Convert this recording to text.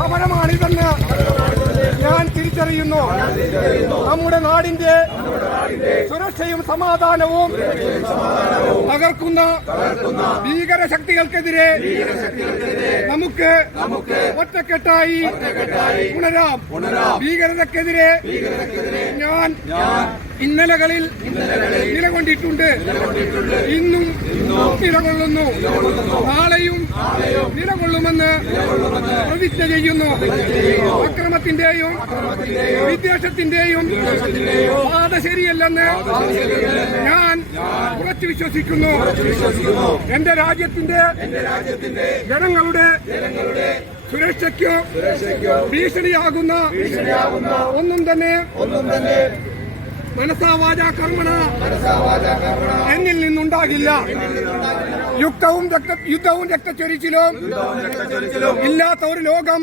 സമരമാണിതെന്ന് ഞാൻ തിരിച്ചറിയുന്നു. നമ്മുടെ നാടിന്റെ സുരക്ഷയും സമാധാനവും തകർക്കുന്ന ഭീകര ശക്തികൾക്കെതിരെ നമുക്ക് ഒറ്റക്കെട്ടായി ഉണരാം. ഭീകരതക്കെതിരെ ഞാൻ ഇന്നലകളിൽ നിലകൊണ്ടിട്ടുണ്ട്, ഇന്നും നിലകൊള്ളുന്നു, നാളെയും നിലകൊള്ളുമെന്ന് പ്രതിജ്ഞ ചെയ്യുന്നു. അക്രമത്തിന്റെയും വിദ്വേഷത്തിന്റെയും പാത ശരിയല്ലെന്ന് ഞാൻ ഉറച്ചു വിശ്വസിക്കുന്നു. എന്റെ രാജ്യത്തിന്റെ ജനങ്ങളുടെ സുരക്ഷയ്ക്ക് ഭീഷണിയാകുന്ന ഒന്നും തന്നെ മനസാവാച കർമ്മണ എന്നിൽ നിന്നുണ്ടാകില്ല. യുദ്ധവും രക്തച്ചൊരിച്ചിലും ഇല്ലാത്ത ഒരു ലോകം